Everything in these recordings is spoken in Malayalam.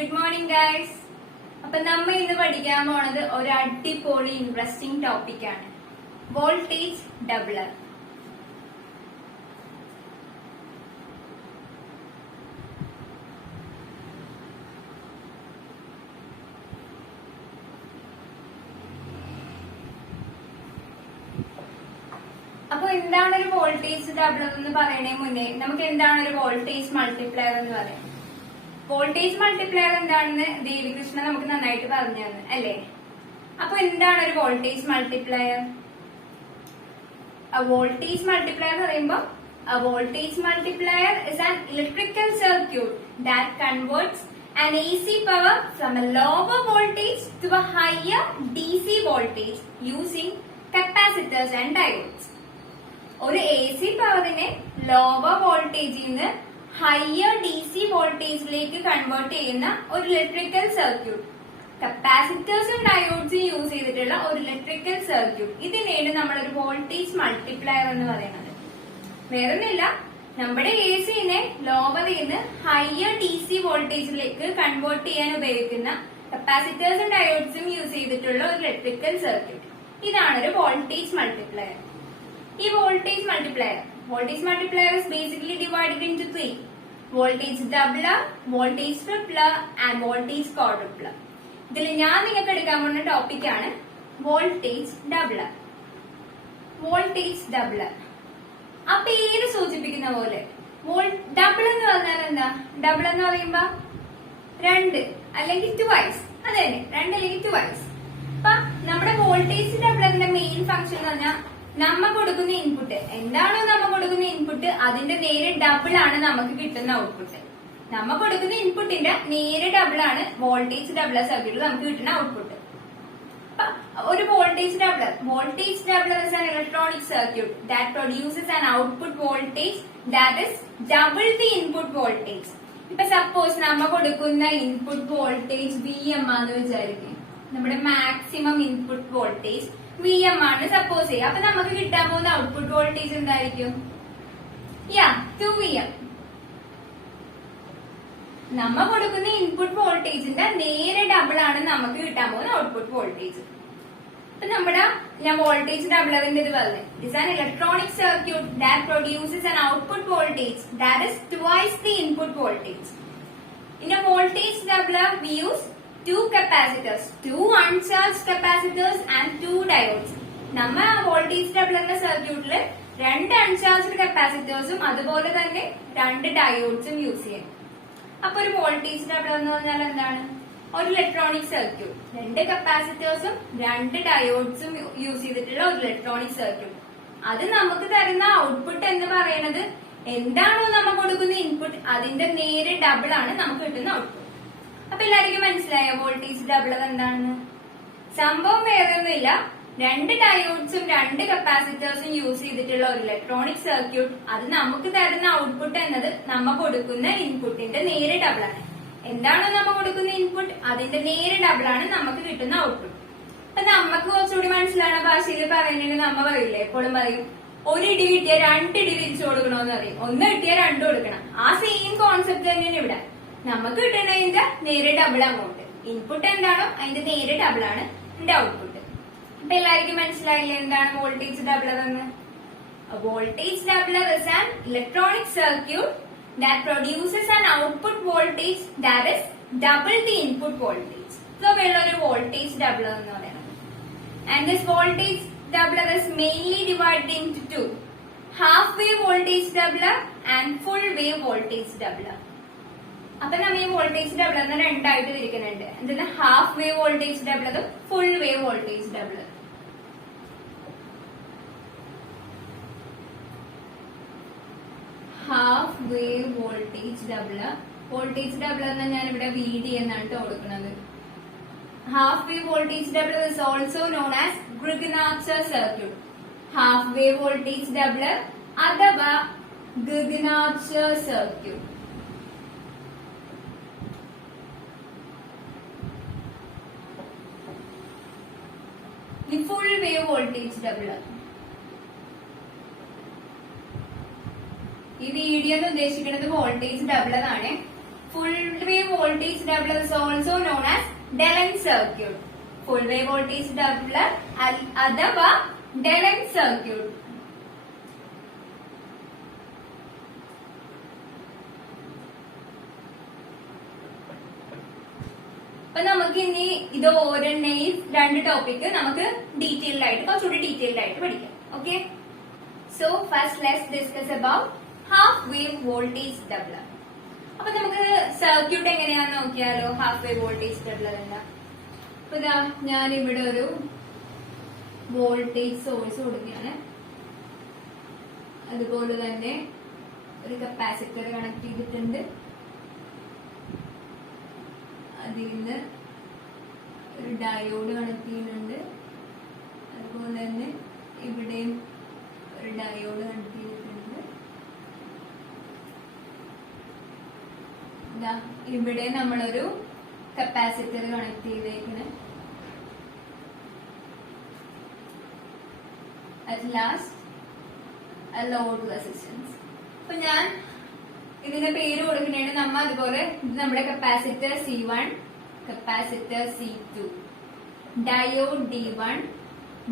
Good morning guys. അപ്പൊ നമ്മൾ ഇന്ന് പഠിക്കാൻ പോണത് ഒരു അടിപൊളി ഇൻട്രസ്റ്റിംഗ് ടോപ്പിക് ആണ്, വോൾട്ടേജ് ഡബ്ലർ. അപ്പൊ എന്താണ് ഒരു വോൾട്ടേജ് ഡബ്ലർ എന്ന് പറയണേ മുന്നേ നമുക്ക് എന്താണ് ഒരു വോൾട്ടേജ് മൾട്ടിപ്ലയർ എന്ന് പറയാം. വോൾട്ടേജ് മൾട്ടിപ്ലയർ എന്താണെന്ന് ദേവികൃഷ്ണ നമുക്ക് നന്നായിട്ട് പറഞ്ഞു തന്നു അല്ലേ. അപ്പൊ എന്താണ് ഒരു വോൾട്ടേജ് മൾട്ടിപ്ലയർ? വോൾട്ടേജ് മൾട്ടിപ്ലയർ എന്ന് പറയുമ്പോൾ voltage multiplier is an electrical circuit that converts an AC power from a lower voltage to a higher DC voltage using capacitors and diodes. ഒരു AC പവറിനെ ലോവർ വോൾട്ടേജിൽ നിന്ന് ഹയർ DC വോൾട്ടേജിലേക്ക് കൺവേർട്ട് ചെയ്യുന്ന ഒരു ഇലക്ട്രിക്കൽ സർക്യൂട്ട്, കപ്പാസിറ്റേഴ്സും ഡയോഡ്സും യൂസ് ചെയ്തിട്ടുള്ള ഒരു ഇലക്ട്രിക്കൽ സർക്യൂട്ട്, ഇതിനെയാണ് നമ്മൾ ഒരു വോൾട്ടേജ് മൾട്ടിപ്ലയർ എന്ന് പറയുന്നത്. വേറൊന്നുമില്ല, നമ്മുടെ എസിനെ ലോവറിൽ നിന്ന് ഹയർ DC വോൾട്ടേജിലേക്ക് കൺവേർട്ട് ചെയ്യാൻ ഉപയോഗിക്കുന്ന കപ്പാസിറ്റേഴ്സും ഡയോഡ്സും യൂസ് ചെയ്തിട്ടുള്ള ഒരു ഇലക്ട്രിക്കൽ സർക്യൂട്ട്, ഇതാണ് ഒരു വോൾട്ടേജ് മൾട്ടിപ്ലയർ. ഈ voltage multiplier is basically divided into three: voltage doubler, voltage tripler and voltage quadrupler. ഇതിൽ ഞാൻ നിങ്ങൾക്ക് എടുക്കാൻ പോകുന്ന ടോപ്പിക് ആണ് വോൾട്ടേജ് ഡബ്ലർ. വോൾട്ടേജ് ഡബ്ലർ ആ പേര് സൂചിപ്പിക്കുന്ന പോലെ ഡബിൾ എന്ന് പറഞ്ഞാൽ എന്താ? ഡബിൾ എന്ന് പറയുമ്പോ രണ്ട് അല്ലെങ്കിൽ ട്വൈസ്, അത് തന്നെ, രണ്ട് അല്ലെങ്കിൽ ട്വൈസ്. അപ്പൊ നമ്മുടെ വോൾട്ടേജ് ഡബ്ലറിന്റെ മെയിൻ ഫംഗ്ഷൻ എന്ന് പറഞ്ഞാൽ നമ്മ കൊടുക്കുന്ന ഇൻപുട്ട് എന്താണോ നമ്മ കൊടുക്കുന്ന ഇൻപുട്ട് അതിന്റെ നേരെ ഡബിൾ ആണ് നമുക്ക് കിട്ടുന്ന ഔട്ട്പുട്ട്. നമ്മ കൊടുക്കുന്ന ഇൻപുട്ടിന്റെ നേരെ ഡബിൾ ആണ് വോൾട്ടേജ് ഡബ്ലർ സർക്യൂട്ടിൽ നമുക്ക് കിട്ടുന്ന ഔട്ട്പുട്ട്. ഒരു voltage doubler is an electronic circuit that produces an output voltage that is double the input voltage. ഇപ്പൊ സപ്പോസ് നമ്മ കൊടുക്കുന്ന ഇൻപുട്ട് വോൾട്ടേജ് VM ആണെന്ന് വിചാരിക്കും. നമ്മുടെ മാക്സിമം ഇൻപുട്ട് വോൾട്ടേജ് VM ആണ് സപ്പോസ് ചെയ്യുക. അപ്പൊ നമുക്ക് കിട്ടാൻ പോകുന്ന ഔട്ട്പുട്ട് വോൾട്ടേജ് എന്തായിരിക്കും? 2VM. നമ്മ കൊടുക്കുന്ന ഇൻപുട്ട് വോൾട്ടേജിന്റെ നേരെ ഡബിൾ ആണ് നമുക്ക് കിട്ടാൻ പോകുന്ന ഔട്ട്പുട്ട് വോൾട്ടേജ്. അപ്പൊ ഞാൻ വോൾട്ടേജ് ഡബ്ലറിന്റെ ഇത് പറഞ്ഞു. It is an electronic circuit that produces an output voltage that is twice the input voltage. In a voltage doubler we use two capacitors, two uncharged capacitors and two diodes. നമ്മ വോൾട്ടേജ് ഡബ്ലറിന്റെ സർക്യൂട്ടില് രണ്ട് അൺചാർജ്ഡ് കപ്പാസിറ്റേഴ്സും അതുപോലെ തന്നെ രണ്ട് ഡയോഡ്സും യൂസ് ചെയ്യും. അപ്പൊ ഒരു വോൾട്ടേജ് ഡബ്ലർ എന്ന് പറഞ്ഞാൽ എന്താണ്? ഒരു ഇലക്ട്രോണിക് സർക്യൂട്ട്, രണ്ട് കപ്പാസിറ്റേഴ്സും രണ്ട് ഡയോഡ്സും യൂസ് ചെയ്തിട്ടുള്ള ഒരു ഇലക്ട്രോണിക് സർക്യൂട്ട്. അത് നമുക്ക് തരുന്ന ഔട്ട്പുട്ട് എന്ന് പറയുന്നത് എന്താണോ നമ്മ കൊടുക്കുന്ന ഇൻപുട്ട് അതിന്റെ നേരെ ഡബിൾ ആണ് നമുക്ക് കിട്ടുന്ന ഔട്ട്പുട്ട്. അപ്പൊ എല്ലാവർക്കും മനസ്സിലായോ വോൾട്ടേജ് ഡബ്ലർ എന്താണെന്ന്? സംഭവം വേറെ ഒന്നുമില്ല, രണ്ട് ഡയോഡ്സും രണ്ട് കപ്പാസിറ്റേഴ്സും യൂസ് ചെയ്തിട്ടുള്ള ഒരു ഇലക്ട്രോണിക് സർക്യൂട്ട്, അത് നമുക്ക് തരുന്ന ഔട്ട്പുട്ട് എന്നത് നമ്മ കൊടുക്കുന്ന ഇൻപുട്ടിന്റെ നേരെ ഡബിൾ ആണ്. എന്താണോ നമ്മ കൊടുക്കുന്ന ഇൻപുട്ട് അതിന്റെ നേരെ ഡബിൾ ആണ് നമുക്ക് കിട്ടുന്ന ഔട്ട്പുട്ട്. അപ്പൊ നമുക്ക് കുറച്ചുകൂടി മനസ്സിലാവുന്ന ഭാഷയിൽ പറയുന്നതിന് നമ്മ പറയില്ലേ, എപ്പോഴും പറയും ഒരു ഇടി കിട്ടിയാൽ രണ്ട് ഇടി തിരിച്ചു കൊടുക്കണമെന്ന് പറയും, ഒന്ന് കിട്ടിയാൽ രണ്ടു കൊടുക്കണം. ആ സെയിം കോൺസെപ്റ്റ് തന്നെയാണ് ഇവിടെ. നമുക്ക് കിട്ടുന്നതിന്റെ നേരെ ഡബിൾ അങ്ങോട്ട്, ഇൻപുട്ട് എന്താണോ അതിന്റെ നേരെ ഡബിൾ ആണ് എന്റെ ഔട്ട്പുട്ട്. അപ്പൊ എല്ലാവർക്കും മനസ്സിലായില്ലേ എന്താണ് വോൾട്ടേജ് ഡബ്ലർ എന്ന്? Voltage doubler is an electronic circuit that produces an output voltage that is double the input voltage. ഇതൊക്കെയുള്ള ഒരു വോൾട്ടേജ് ഡബ്ലർ എന്ന് പറയുന്നത്. And this voltage doubler is mainly divided into two: half wave voltage doubler and full wave voltage doubler. അപ്പൊ നമ്മൾ ഈ വോൾട്ടേജ് ഡബ്ലറിനെ രണ്ടായിട്ട് തിരിക്കുന്നുണ്ട്. എന്തെന്ന്? ഹാഫ് വേവ് വോൾട്ടേജ് ഡബ്ലറും full wave voltage doubler. Half wave voltage doubler, voltage ഡബ്ലറിനെ ഞാൻ ഇവിടെ VD എന്നാണ് കൊടുക്കുന്നത്. Half wave voltage doubler is also known as Grignard circuit. Half wave voltage doubler അഥവാ Grignard circuit. Full wave voltage doubler. ഈ വീഡിയോ എന്ന് ഉദ്ദേശിക്കുന്നത് വോൾട്ടേജ് ഡബ്ലർ ആണ്. Full wave voltage voltage doubler is also known as Delen circuit. Full wave voltage doubler അഥവാ Delen circuit. അപ്പൊ നമുക്ക് ഇനി ഇത് ഓരോന്നെയും രണ്ട് ടോപ്പിക് നമുക്ക് ഡീറ്റെയിൽഡ് ആയിട്ട് കുറച്ചുകൂടി ഡീറ്റെയിൽഡ് ആയിട്ട് പഠിക്കാം. Okay, so first let's discuss about half wave voltage doubler. അപ്പൊ നമുക്ക് സർക്യൂട്ട് എങ്ങനെയാന്ന് നോക്കിയാലോ. ഹാഫ് വേവ് വോൾട്ടേജ് ഡബ്ലർ എന്താ? അപ്പൊ ഇതാ ഞാൻ ഇവിടെ ഒരു വോൾട്ടേജ് സോഴ്സ് കൊടുക്കുകയാണ്. അതുപോലെ തന്നെ ഒരു കപ്പാസിറ്റർ കണക്ട് ചെയ്തിട്ടുണ്ട്. അതിൽ നിന്ന് ഒരു ഡയോഡ് കണക്ട് ചെയ്യുന്നുണ്ട്. അതുപോലെ തന്നെ ഇവിടെയും ഒരു ഡയോഡ് കണക്ട് ചെയ്തിട്ടുണ്ട്. ഇവിടെ നമ്മളൊരു കപ്പാസിറ്റർ കണക്ട് ചെയ്തേക്കണ്. At last load resistance. അപ്പൊ ഞാൻ ഇതിന്റെ പേര് കൊടുക്കുന്നതാണ് നമ്മ. അതുപോലെ ഇത് നമ്മുടെ capacitor C1, capacitor C2, diode D1,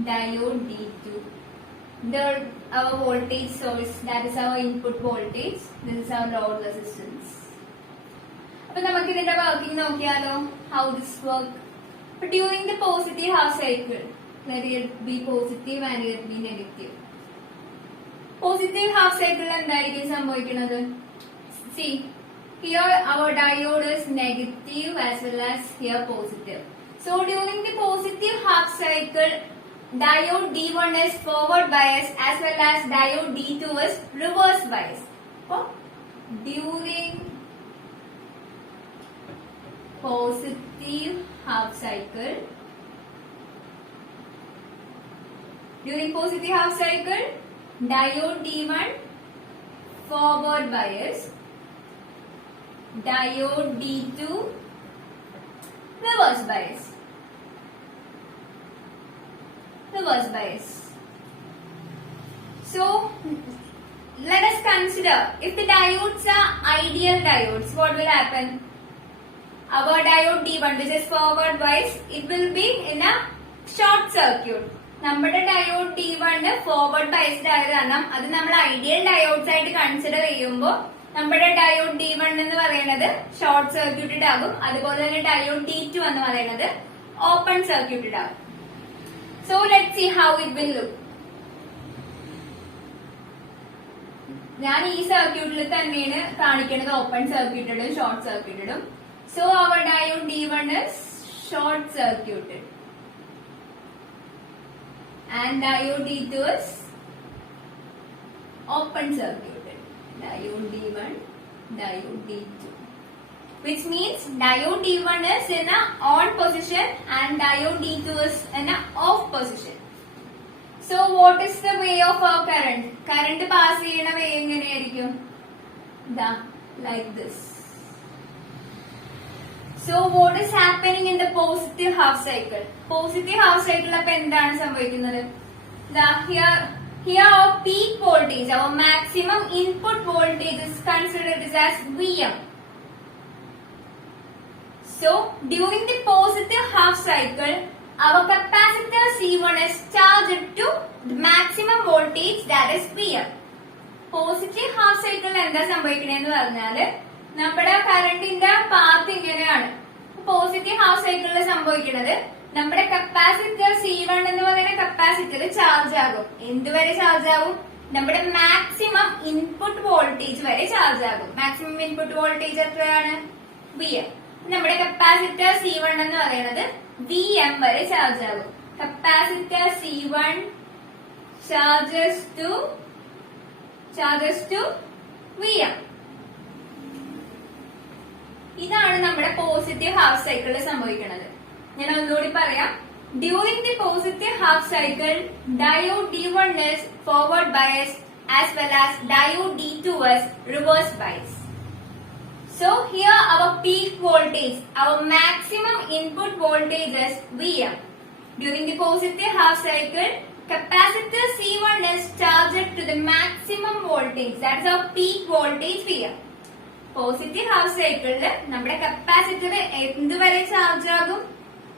diode D2. Our voltage source, that is our input voltage. This is our load resistance. അപ്പൊ നമുക്ക് ഇതിന്റെ വർക്കിംഗ് നോക്കിയാലോ. How this work? But during the positive half cycle, let it be positive and let it be negative. Positive half cycle എന്തായിരിക്കും സംഭവിക്കുന്നത്? See, here our diode is negative as well as here positive. So during the positive half cycle, diode D1 is forward bias as well as diode D2 is reverse bias. So during positive half cycle, diode D1 forward bias, diode D2 reverse bias. So let us consider if the diodes are ideal diodes, what will happen? Our diode D1, which is forward bias, it will be in a short circuit. നമ്മുടെ ഡയോഡ് D1 ഫോർവേഡ് ബയസ്ഡ് ആയത് കാരണം അത് നമ്മൾ ഐഡിയൽ ഡയോഡ്സ് ആയിട്ട് കൺസിഡർ ചെയ്യുമ്പോൾ നമ്മുടെ ഡയോഡ് D1 എന്ന് പറയുന്നത് ഷോർട്ട് സർക്യൂട്ടഡ് ആകും. അതുപോലെ തന്നെ ഡയോഡ് D2 എന്ന് പറയുന്നത് ഓപ്പൺ സർക്യൂട്ടഡ് ആകും. So let's see how it will look. ഞാൻ ഈ സർക്യൂട്ടിൽ തന്നെയാണ് കാണിക്കുന്നത് ഓപ്പൺ സർക്യൂട്ടഡും ഷോർട്ട് സർക്യൂട്ടഡും. So our diode D1 is short circuited and diode D2 is open circuited. Diode D1, diode D2, which means diode D1 is in a on position and diode D2 is in a off position. So what is the way of our current? Current pass ചെയ്യുന്ന way എങ്ങനെയായിരിക്കും? Like this. So what is happening in the positive half cycle? Positive half cycle അപ്പൊ എന്താണ് സംഭവിക്കുന്നത്? Here our peak voltage, our maximum input voltage is considered as Vm. So during the positive half cycle, our capacitor C1 is charged to the maximum voltage, that is Vm. Positive half cycle എന്താ സംഭവിക്കണെന്ന് പറഞ്ഞാല് നമ്മുടെ കറണ്ടിന്റെ പാത്ത് ഇങ്ങനെയാണ്. പോസിറ്റീവ് ഹാഫ് സൈക്കിളിൽ സംഭവിക്കുന്നത് നമ്മുടെ കപ്പാസിറ്റർ C1 എന്ന് പറയുന്ന കപ്പാസിറ്റർ ചാർജ് ആകും. എന്തുവരെ ചാർജ് ആകും? നമ്മുടെ മാക്സിമം ഇൻപുട്ട് വോൾട്ടേജ് വരെ ചാർജ് ആകും. മാക്സിമം ഇൻപുട്ട് വോൾട്ടേജ് എത്രയാണ്? Vm. നമ്മുടെ കപ്പാസിറ്റർ C1 എന്ന് പറയുന്നത് Vm വരെ ചാർജ് ആകും. Capacitor C1 charges to Vm. ഇതാണ് നമ്മുടെ പോസിറ്റീവ് ഹാഫ് സൈക്കിളിൽ സംഭവിക്കുന്നത്. ഞാൻ ഒന്നുകൂടി പറയാം. During the positive half cycle, diode D1 is forward bias as well as diode D2 is reverse bias. So here our peak voltage, our maximum input voltage is Vm. During the positive half cycle, capacitor C1 is charged to the maximum voltage, that's our peak voltage Vm. Positive half സൈക്കിളില് നമ്മുടെ കപ്പാസിറ്റർ എന്തുവരെ ചാർജ് ആകും?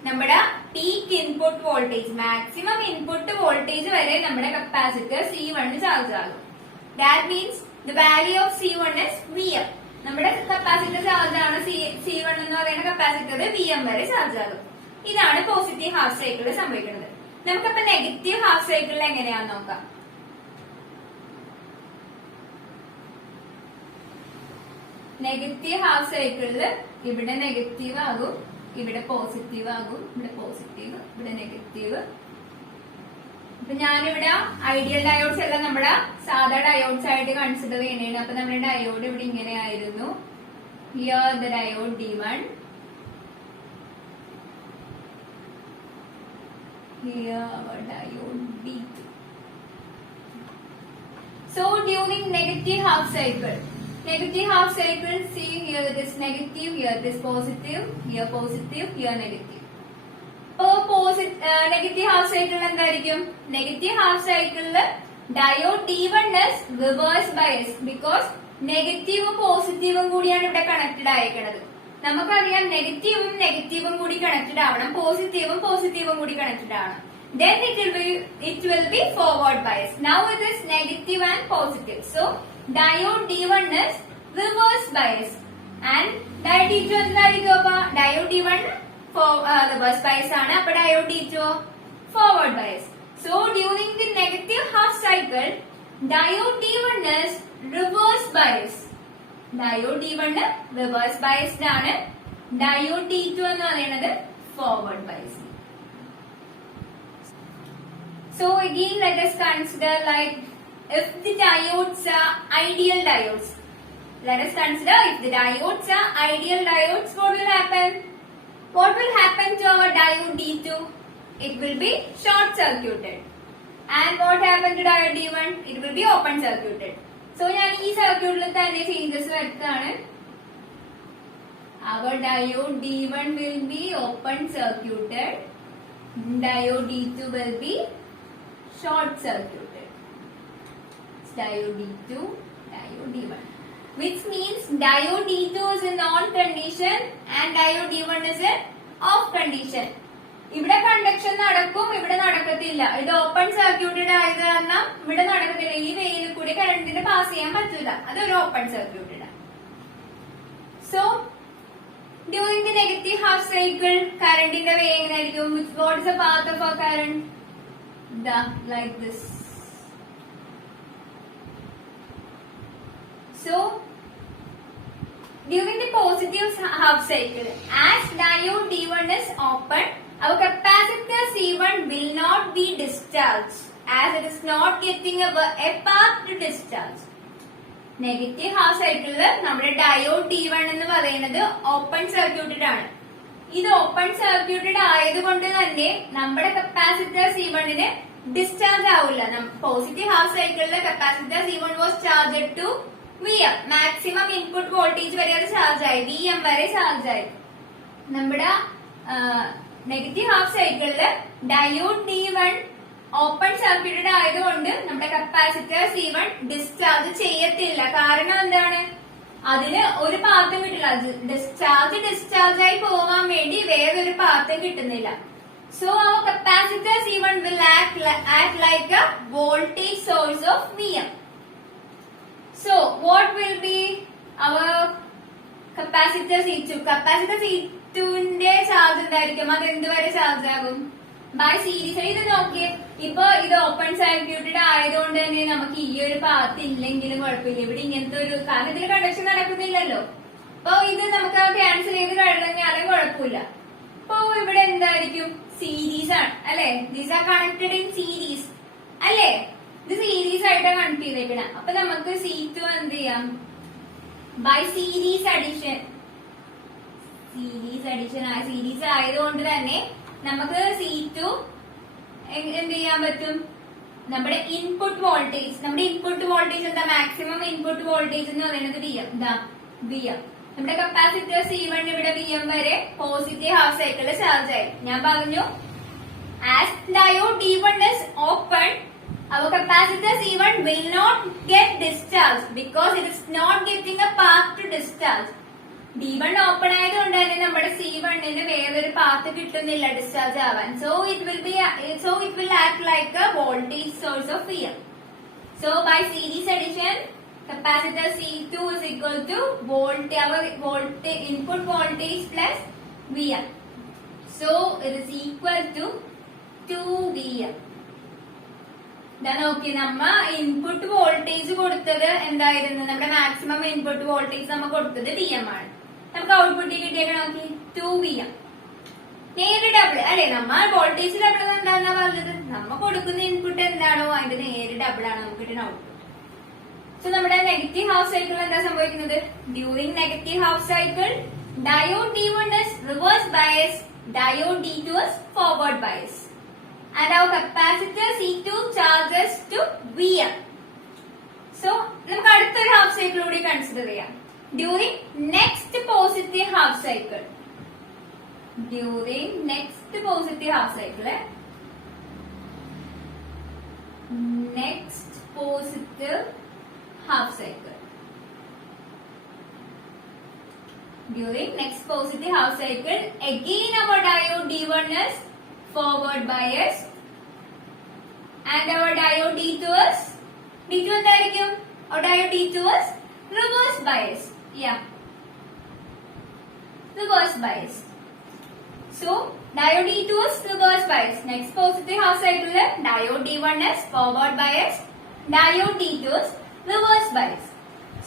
നമ്മുടെ peak input voltage, maximum input voltage വരെ നമ്മുടെ കപ്പാസിറ്റർ C1 ചാർജ് ആകും. That means the value of C1 is Vm. നമ്മുടെ കപ്പാസിറ്റർ ചാർജ് ആണ് C1 എന്ന് പറയുന്ന കപ്പാസിറ്റർ Vm വരെ ചാർജ് ആകും. ഇതാണ് പോസിറ്റീവ് ഹാഫ് സൈക്കിളിൽ സംഭവിക്കുന്നത്. നമുക്കപ്പോ നെഗറ്റീവ് ഹാഫ് സൈക്കിളിൽ എങ്ങനെയാന്ന് നോക്കാം. നെഗറ്റീവ് ഹാഫ് സൈക്കിളില് ഇവിടെ നെഗറ്റീവ് ആകും, ഇവിടെ പോസിറ്റീവ് ആകും, ഇവിടെ പോസിറ്റീവ്, ഇവിടെ നെഗറ്റീവ്. അപ്പൊ ഞാനിവിടെ ഐഡിയൽ ഡയോഡ്സ് എല്ലാം നമ്മുടെ സാധാ ഡയോഡ്സ് ആയിട്ട് കൺസിഡർ ചെയ്യുന്നതാണ്. അപ്പൊ നമ്മുടെ ഡയോഡ് ഇവിടെ ഇങ്ങനെ ആയിരുന്നു. Here the diode D1, here our diode D2. So during negative half cycle, see here it is negative, here it is positive, here positive, here negative. Negative half സൈക്കിളിൽ എന്തായിരിക്കും? നെഗറ്റീവ് ഹാഫ് സൈക്കിളില് diode D1 is reverse bias because നെഗറ്റീവും പോസിറ്റീവും കൂടിയാണ് ഇവിടെ കണക്റ്റഡ് ആയിരിക്കുന്നത്. നമുക്കറിയാം നെഗറ്റീവും കൂടി കണക്റ്റഡ് ആവണം, പോസിറ്റീവും കൂടി കണക്റ്റഡ് ആവണം. Then it will be forward bias. Now it is negative and positive. So diode D1 is reverse bias and diode D2 എന്തായിരിക്കും? അപ്പൊ diode D1 reverse bias ആണ്, അപ്പൊ diode D2 forward bias. So during the negative half cycle, diode D1 is reverse bias. Diode D1 reverse biased ആണ്, ഡയോഡ് D2 എന്ന് പറയുന്നത് forward biased. So again let us consider like if the diodes are ideal diodes. Let us consider if the diodes are ideal diodes, what will happen? What will happen to our diode D2? It will be short circuited. And what happened to diode D1? It will be open circuited. So ഞാൻ ഈ സർക്യൂട്ടിൽ തന്നെ changes വരുത്താണ്. Our diode D1 will be open circuited, diode D2 will be short circuited. Diode D2, diode D1, which means diode D2 is in on condition and diode D1 is in off condition. ഇവിടെ കണ്ടക്ഷൻ നടക്കും, ഇവിടെ നടക്കത്തില്ല. ഇത് ഓപ്പൺ സർക്യൂട്ടഡ് ആയത് കാരണം ഇവിടെ നടക്കത്തില്ല. ഈ വെയിൽ കൂടി കറണ്ടിന് പാസ് ചെയ്യാൻ പറ്റില്ല, അതൊരു open circuited. So during the negative half cycle കറണ്ടിന്റെ വേ എങ്ങനെയായിരിക്കും? What is the path of A current? Like this. So during the positive half cycle, as diode D1 is open, our capacitor C1 will not be discharged as it is not getting a path to discharge. Negative half സൈക്കിളില് നമ്മുടെ ഡയോഡ് D1 എന്ന് പറയുന്നത് ഓപ്പൺ സർക്യൂട്ടഡ് ആണ്. ഇത് ഓപ്പൺ സർക്യൂട്ടഡ് ആയതുകൊണ്ട് തന്നെ നമ്മുടെ കപ്പാസിറ്റർ C1 ഡിസ്ചാർജ് ആവില്ല. പോസിറ്റീവ് ഹാഫ് സൈക്കിളില് capacitor C1 was charge to Vm, maximum input voltage വരെ അത് ചാർജ് ആയി, Vm വരെ ചാർജ് ആയി. നമ്മുടെ നെഗറ്റീവ് ഹാഫ് സൈക്കിളില് ഡയോഡ് D1 ഓപ്പൺ സർക്യൂട്ടഡ് ആയതുകൊണ്ട് നമ്മുടെ കപ്പാസിറ്റർ C1 ഡിസ്ചാർജ് ചെയ്യത്തില്ല. കാരണം എന്താണ്? അതിന് ഒരു പാത്തും കിട്ടില്ല. ഡിസ്ചാർജ് ആയി പോവാൻ വേണ്ടി വേറൊരു പാത്തും കിട്ടുന്നില്ല. So our capacitor C1 will act like a voltage source of Vm. So what will be our capacitor C2? Capacitor C2 ന്റെ ചാർജ് എന്തായിരിക്കും? അത് എന്തുവരെ ചാർജ് ആകും? By series. ഇത് നോക്കിയേ, ഇപ്പൊ ഇത് ഓപ്പൺ സർക്യൂട്ടഡ് ആയതുകൊണ്ട് തന്നെ നമുക്ക് ഈ ഒരു പാത്ത് ഇല്ലെങ്കിലും കുഴപ്പമില്ല. ഇവിടെ ഇങ്ങനത്തെ ഒരു, കാരണം ഇതിൽ കണ്ടക്ഷൻ നടക്കുന്നില്ലല്ലോ. അപ്പൊ ഇത് നമുക്ക് ക്യാൻസൽ ചെയ്ത് കഴിഞ്ഞാലും കുഴപ്പമില്ല. അപ്പൊ ഇവിടെ എന്തായിരിക്കും? സീരീസ് ആണ് അല്ലെ? These are connected in series അല്ലെ? ഇത് സീരീസ് ആയിട്ടാണ് കണക്ട് ചെയ്തേക്കണേ. അപ്പൊ നമുക്ക് C2 എന്ത് ചെയ്യാം? ബൈ സീരീസ് അഡിഷൻ സീരീസ് ആയതുകൊണ്ട് തന്നെ നമുക്ക് C2 എന്ത് ചെയ്യാൻ പറ്റും? നമ്മുടെ ഇൻപുട്ട് വോൾട്ടേജ് എന്താ? മാക്സിമം ഇൻപുട്ട് വോൾട്ടേജ് എന്ന് പറയുന്നത് Vm. നമ്മുടെ കപ്പാസിറ്റർ C1 ഇവിടെ Vm വരെ പോസിറ്റീവ് ഹാഫ് സൈക്കിളിൽ ചാർജ് ആയി. ഞാൻ പറഞ്ഞു as diode D1 is open, our capacitor C1 will not get discharged because it is not getting a path to discharge. D1 open ആയതുകൊണ്ട് തന്നെ നമ്മുടെ C1ന് വേറൊരു പാത്ത് കിട്ടുന്നില്ല ഡിസ്ചാർജ് ആവാൻ. So it will act like a voltage source of VM. So by series addition, capacitor C2 is equal to input voltage plus VM. So it is equal to 2VM. നോക്കി നമ്മ ഇൻപുട്ട് വോൾട്ടേജ് കൊടുത്തത് എന്തായിരുന്നു? നമ്മുടെ മാക്സിമം ഇൻപുട്ട് വോൾട്ടേജ് നമ്മൾ കൊടുത്തത് VM ആണ്. നമുക്ക് ഔട്ട്പുട്ടിൽ കിട്ടിയേക്ക് നോക്കി 2VM. നേരെ ഡബിൾ അല്ലെ? നമ്മ വോൾട്ടേജ് ഡബിൾ എന്താണെന്നാ പറഞ്ഞത്? നമ്മ കൊടുക്കുന്ന ഇൻപുട്ട് എന്താണോ അതിന്റെ നേരെ ഡബിൾ ആണ് നമുക്ക് കിട്ടുന്ന ഔട്ട്പുട്ട്. സോ നമ്മുടെ നെഗറ്റീവ് ഹാഫ് സൈക്കിൾ എന്താ സംഭവിക്കുന്നത്? During negative half cycle diode D1 is reverse bias, diode D2 is forward bias. And our capacitor C2 charges to VM. So, നമുക്ക് അടുത്തൊരു ഹാഫ് സൈക്കിൾ കൂടി കൺസിഡർ ചെയ്യാം. During next positive half cycle. During next positive half cycle. Next positive half cycle. During next positive half cycle, again our diode D1 is forward bias and our diode D2 എന്തായിരിക്കും? Our diode D2 is reverse bias. Yeah, reverse bias. So diode D2 is reverse bias. Next positive half cycle diode D1 is forward bias, diode D2 is reverse bias.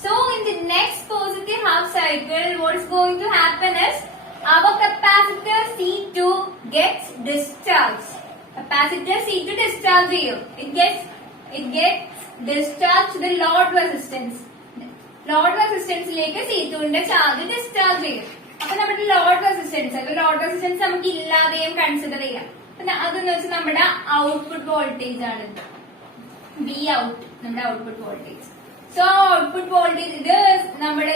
So in the next positive half cycle, what is going to happen is our capacitor C2 gets discharged. Capacitor C2 discharge ചെയ്യും. It gets discharged to the load resistance. Load റെസിസ്റ്റൻസിലേക്ക് C2ന്റെ ചാർജ് ഡിസ്ചാർജ് ചെയ്യും. അപ്പൊ നമ്മുടെ ലോഡ് റെസിസ്റ്റൻസ് നമുക്ക് ഇല്ലാതെയും കൺസിഡർ ചെയ്യാം. അതെന്ന് വെച്ചാൽ നമ്മുടെ ഔട്ട്പുട്ട് വോൾട്ടേജ് ആണ്. വി ഔട്ട് നമ്മുടെ output voltage. So output voltage ഇത് നമ്മുടെ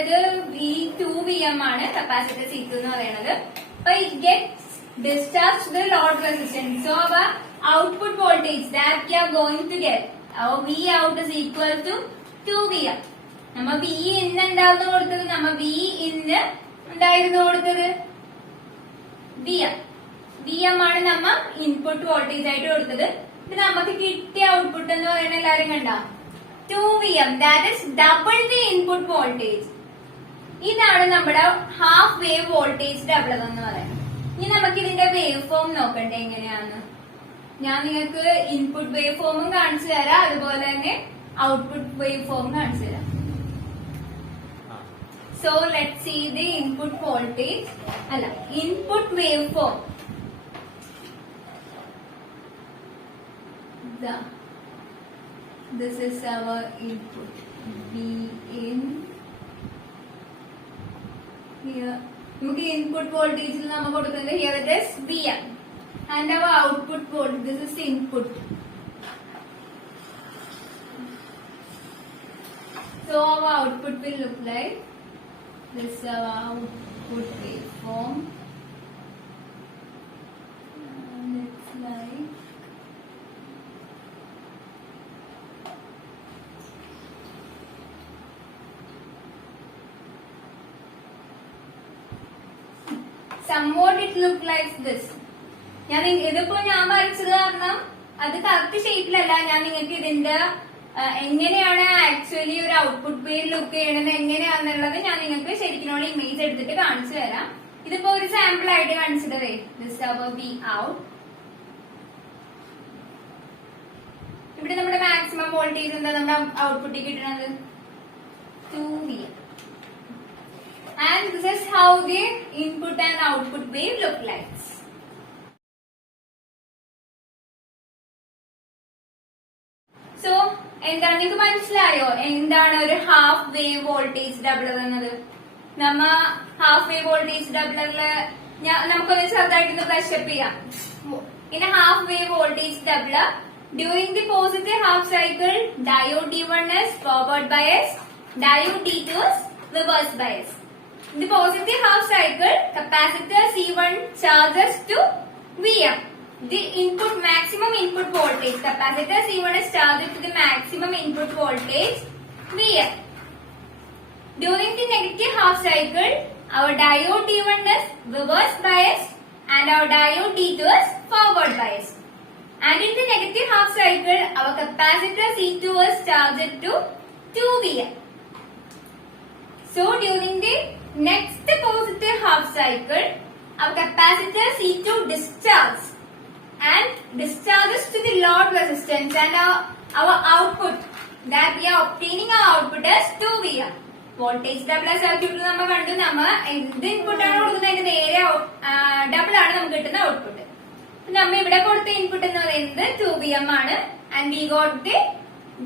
V2VM ആണ് കപ്പാസിറ്റർ C2 എന്ന് പറയുന്നത്. അപ്പൊ it gets discharge to the load resistance. So our output voltage that we are going to get our V out is equal to 2VM. നമ്മ വി ഇന്ന് എന്തായിരുന്നു കൊടുത്തത്? നമ്മ വി ഇന്ന് എന്തായിരുന്നു കൊടുത്തത്? VM ആണ് നമ്മ ഇൻപുട്ട് വോൾട്ടേജ് ആയിട്ട് കൊടുത്തത്. ഇത് നമുക്ക് കിട്ടിയ ഔട്ട്പുട്ട് എന്ന് പറയുന്നത് എല്ലാരും കണ്ട 2VM, that is double the input voltage. ഇതാണ് നമ്മുടെ ഹാഫ് വേവ് വോൾട്ടേജ് ഡബിൾ എന്ന് പറയുന്നത്. ഇനി നമുക്ക് ഇതിന്റെ വേവ് ഫോം നോക്കണ്ടേ എങ്ങനെയാന്ന്? ഞാൻ നിങ്ങൾക്ക് ഇൻപുട്ട് വേവ് ഫോമും കാണിച്ചു തരാം, അതുപോലെ തന്നെ ഔട്ട്പുട്ട് വേവ് ഫോം കാണിച്ചു തരാം. So let's see the input voltage. Input waveform. This is our input. Vin. Here, നമുക്ക് input voltage നമ്മൾ കൊടുക്കുന്നത് here it is VM. And our output voltage, this is input. So our output will look like this is our output waveform. It's like somewhat it look like this. ഇതിപ്പോ ഞാൻ വരച്ചത് കാരണം അത് കറക്റ്റ് ഷേപ്പിലല്ല. ഞാൻ നിങ്ങൾക്ക് ഇതിന്റെ എങ്ങനെയാണ് ആക്ച്വലി ഒരു ഔട്ട്പുട്ട് വേവ് ലുക്ക് ചെയ്യണത് എങ്ങനെയാണെന്നുള്ളത് ഞാൻ നിങ്ങൾക്ക് ശരിക്കും ഇമേജ് എടുത്തിട്ട് കാണിച്ചു തരാം. ഇതിപ്പോ ഒരു സാമ്പിൾ ആയിട്ട് കൺസിഡർ ചെയ്യും. This our V out. ഇവിടെ നമ്മുടെ മാക്സിമം വോൾട്ടേജ് എന്താ നമ്മുടെ ഔട്ട്പുട്ടിൽ കിട്ടുന്നത്? 2VM. And this is how the input and output wave look like. So എന്താണ് നിങ്ങൾക്ക് മനസ്സിലായോ എന്താണ് ഒരു ഹാഫ് വേവ് വോൾട്ടേജ് ഡബിളർ എന്നത്? നമ്മ ഹാഫ് വേവ് വോൾട്ടേജ് ഡബിളറില് നമുക്കൊന്ന് ചെറുതായിട്ടൊന്ന് ബ്രഷപ്പ് ചെയ്യാം. In a half wave voltage doubler, during the positive half cycle, diode D1 is forward bias, diode D2 is reverse bias. In the positive half cycle, capacitor C1 charges to VM. the input maximum input voltage. Capacitor C1 is charged to the maximum input voltage Vm. During the negative half cycle, our diode D1 is reverse biased and our diode D2 is forward biased. And in the negative half cycle, our capacitor C2 is charged to 2Vm. So during the next positive half cycle, our capacitor C2 discharges to the load resistance and our output that we are obtaining our output as 2Vm. Voltage double സർക്യൂട്ടിൽ നമ്മൾ കണ്ടു, നമ്മ എന്ത് ഇൻപുട്ട് ആണ് കൊടുക്കുന്നത് അതിന്റെ നേരെ ഡബിൾ ആണ് നമുക്ക് കിട്ടുന്ന ഔട്ട്പുട്ട്. നമ്മ ഇവിടെ കൊടുത്ത ഇൻപുട്ട് എന്ന് പറയുന്നത് 2Vm ആണ്. And we got the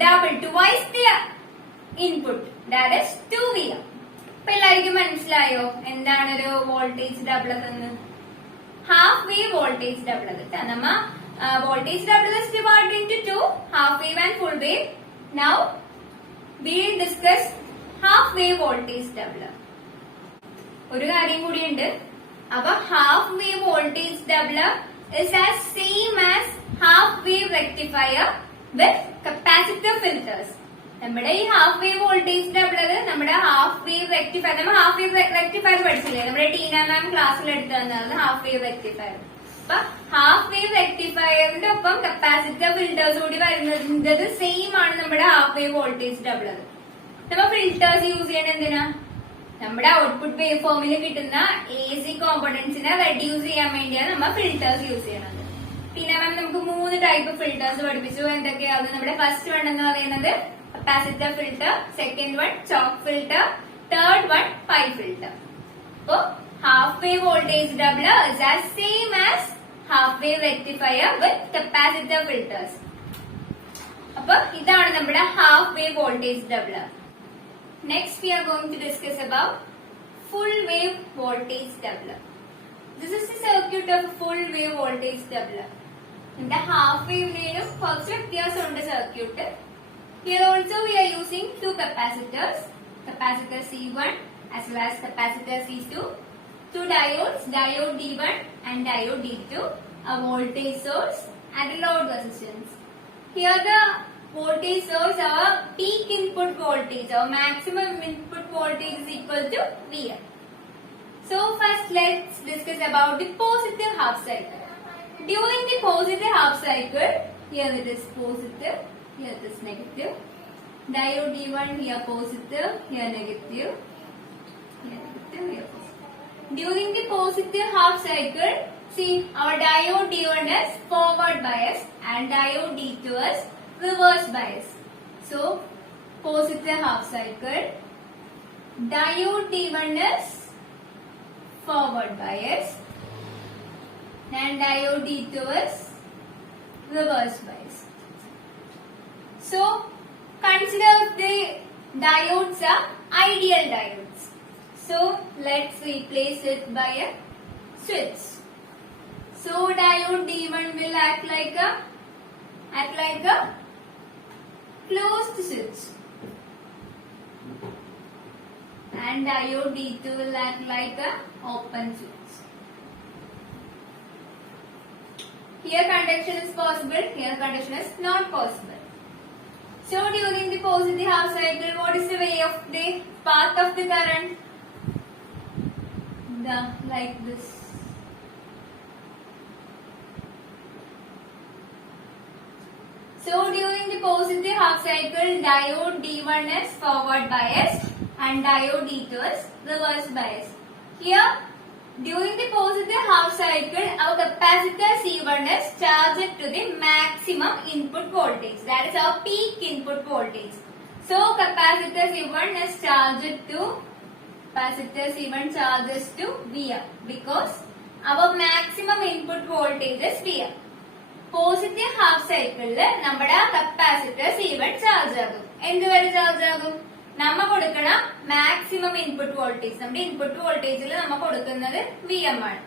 double twice the input that is 2Vm. അപ്പൊ എല്ലാവർക്കും മനസ്സിലായോ എന്താണ് ഒരു വോൾട്ടേജ് ഡബിൾ എന്ന്? ഹാഫ് വേവ് വോൾട്ടേജ് ഡബിൾ കിട്ടാ. നമ്മ voltage double is divided into 2, half wave and full wave. Now we will discuss half wave voltage double. ഒരു കാര്യം കൂടിയുണ്ട്. അപ്പൊ half wave voltage double is as same as half wave rectifier with capacitor filters. നമ്മുടെ ഈ ഹാഫ് വേവ് വോൾട്ടേജ് ഡബിൾ നമ്മുടെ ഹാഫ് വേവ് റെക്ടിഫയർ, നമ്മൾ ഹാഫ് വേവ് റെക്ടിഫയർ പഠിച്ചില്ലേ, നമ്മുടെ ടീന മാം ക്ലാസ്സിൽ എടുത്തു തന്നത് ഹാഫ് വേവ് റെക്ടിഫയർ. അപ്പൊ ഹാഫ് വേവ് റെക്ടിഫയറിന്റെ ഒപ്പം കപ്പാസിറ്റർ ഫിൽറ്റേഴ്സ് കൂടി വരുന്നത് സെയിം ആണ് നമ്മുടെ ഹാഫ് വേവ് വോൾട്ടേജ് ഡബിൾ. നമ്മ ഫിൽറ്റേഴ്സ് യൂസ് ചെയ്യണ എന്തിനാ? നമ്മുടെ ഔട്ട്പുട്ട് വേവ് ഫോമിൽ കിട്ടുന്ന AC കോമ്പണന്റ്സിനെ റെഡ്യൂസ് ചെയ്യാൻ വേണ്ടിയാണ് നമ്മ ഫിൽറ്റേഴ്സ് യൂസ് ചെയ്യണത്. പിന്നെ മാം നമുക്ക് 3 ടൈപ്പ് ഫിൽറ്റേഴ്സ് പഠിപ്പിച്ചു. എന്തൊക്കെയാണ്? നമ്മുടെ ഫസ്റ്റ് വൺ എന്ന് പറയുന്നത് capacitor filter, second one choke filter, third one pi filter. അപ്പോ half wave voltage double is as same as half wave rectifier with capacitor filters. അപ്പൊ ഇതാണ് നമ്മുടെ half wave voltage double. Next we are going to discuss about full wave voltage doubler. This is the circuit of full wave voltage doubler. In the half wave ലെയും കുറച്ച് വ്യത്യാസമുണ്ട് circuit. Here also we are using two capacitors, capacitor C1 as well as capacitor C2, two diodes, diode D1 and diode D2, a voltage source and a load resistance. Here the voltage source, our peak input voltage, our maximum input voltage is equal to Vm. So first let's discuss about the positive half cycle. During the positive half cycle, here it is positive, here it is negative. Diode D1 here positive, here negative, here negative, here positive. During the positive half cycle, see our diode D1 is forward bias and diode D2 is reverse bias. So positive half cycle, diode D1 is forward bias and diode D2 is reverse bias. So consider the diodes are ideal diodes. So let's replace it by a switch. So diode D1 will act like a closed switch and diode D2 will act like a open switch. Here conduction is possible, here conduction is not possible. So during the positive half cycle, what is the way of the path of the current? Like this. So during the positive half cycle, diode D1 is forward biased and diode D2 is reverse biased. Here, during the positive half cycle, our capacitor C1 is charged to the maximum input voltage. That is our peak input voltage. So capacitor C1 is charged to Vm because our maximum input voltage is Vm. Positive half സൈക്കിളില് നമ്മുടെ കപ്പാസിറ്റർ C1 ചാർജ് ആകും. എന്തുവരെ ചാർജ് ആകും? നമ്മ കൊടുക്കണ മാക്സിമം ഇൻപുട്ട് വോൾട്ടേജ്, നമ്മുടെ ഇൻപുട്ട് വോൾട്ടേജിൽ നമ്മ കൊടുക്കുന്നത് Vm ആണ്.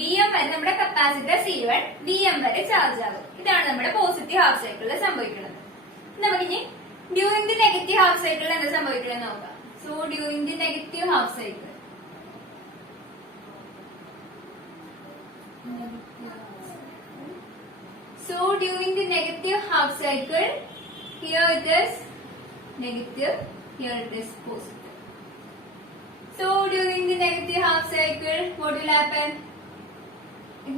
Vm വരെ നമ്മുടെ കപ്പാസിറ്റർ C1 Vm വരെ ചാർജ് ആകും. ഇതാണ് നമ്മുടെ പോസിറ്റീവ് ഹാഫ് സൈക്കിളിൽ സംഭവിക്കുന്നത്. നമുക്കിനി ഡ്യൂറിംഗ് ദി നെഗറ്റീവ് ഹാഫ് സൈക്കിളിൽ എന്താ സംഭവിക്കുന്നത് നോക്കാം. So during the negative half cycle, So during the negative half cycle, here it is negative, here it is positive. So during the negative half cycle, what will happen?